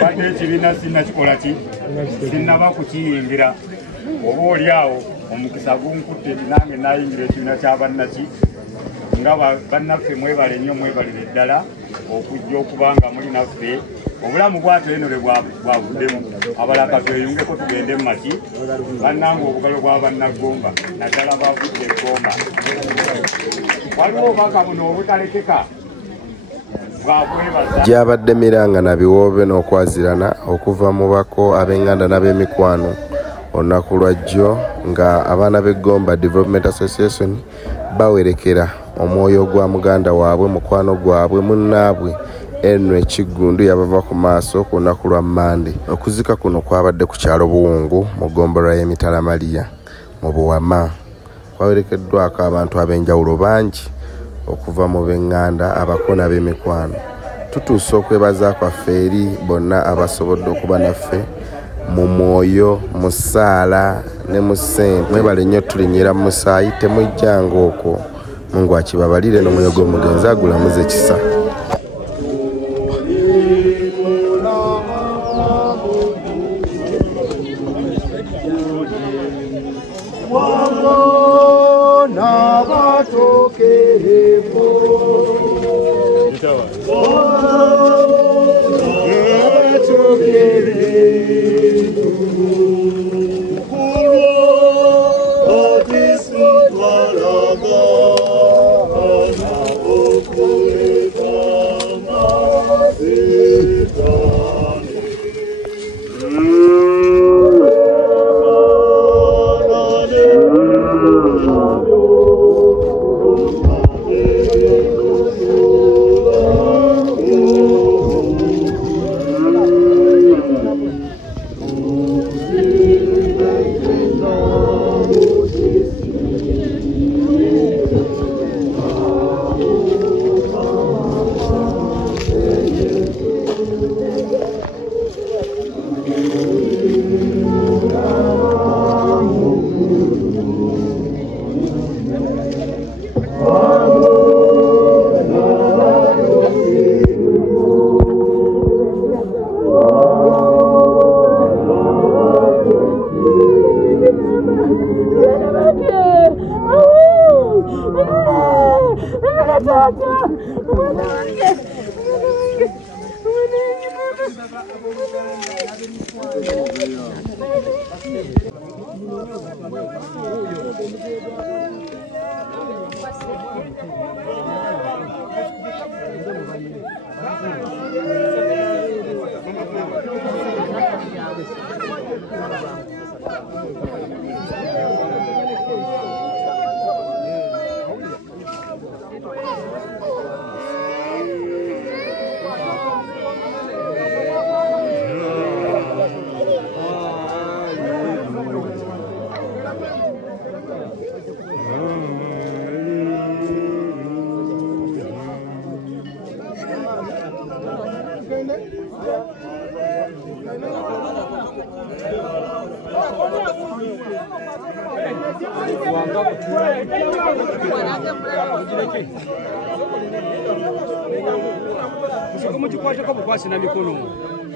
badde ekibiina sinnakikola ki sinnaba kukiyingira oba oli awo omukisa gunkutte nange nayingira ekibiina kyabannaki nga bannaffe mwebale nnyo mwebalire ddala okujja okuba nga muli naffe obulamu bwate eno lwe bwavuddemu abalaka tweyungeko tugende mumaki bannanga obugalo bwa bannagomba naddala bavudde egomba waliwo obubaka buno obutalekeka gyabadde Miranga na biwoobe n'okwazirana okuva mu bako ab'enganda n'ab'emikwano olunaku lwajjo nga abaana b'Egomba Development Association bawerekera omwoyo gwa muganda waabwe mukwano gwabwe munnaabwe Enwe Kigundu yabava ku maaso ku lunaku lwa Mande. Okuzika kuno kwabadde ku kyalo Buwungu mu ggombolola y'Emitala Maria mu Buwama. Kwawerekeddwako abantu ab'enjawulo bangi okuva mu b'enganda abako n'ab'emikwano. Tutuuse okwebaza kwaffe eri bonna abasobodde okuba naffe mu mwoyo mu ssaala ne mu ssente. Mwebale nnyo tulinnyira mu musaayi temujjanga okwo. Mungu akibabalire n'omwoyo gw'omugenzi agulamuze ekisa.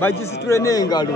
Bagisitule n'engalo.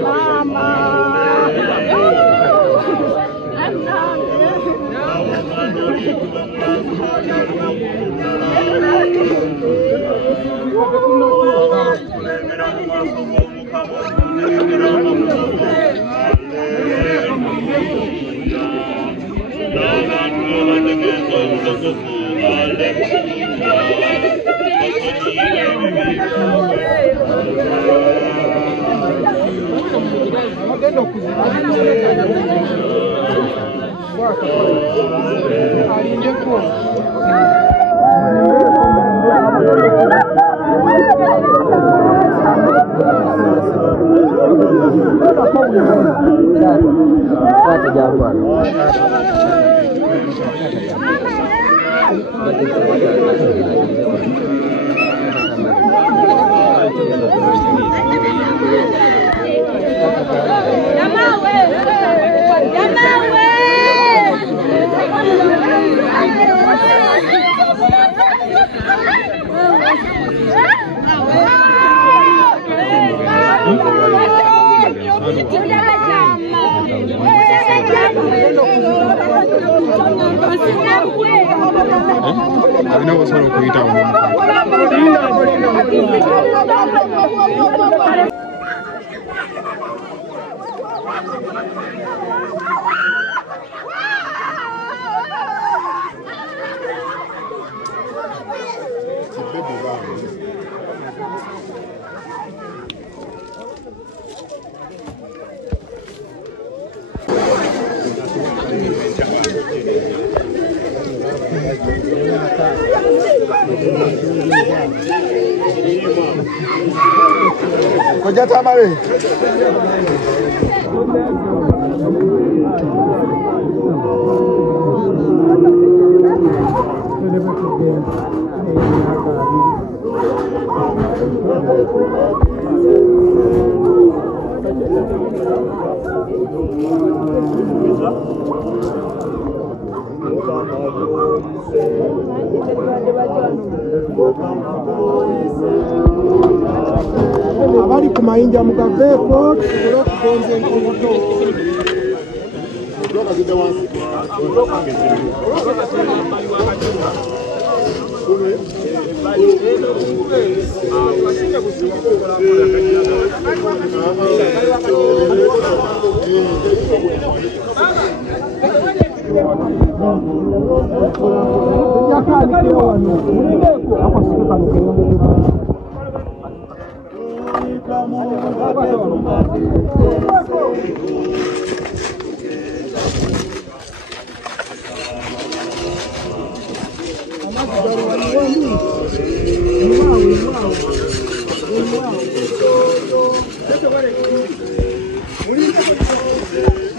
Mama. abali kumayinja mugaveeko tusobole okugonza enkomoto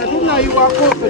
Tunayiwako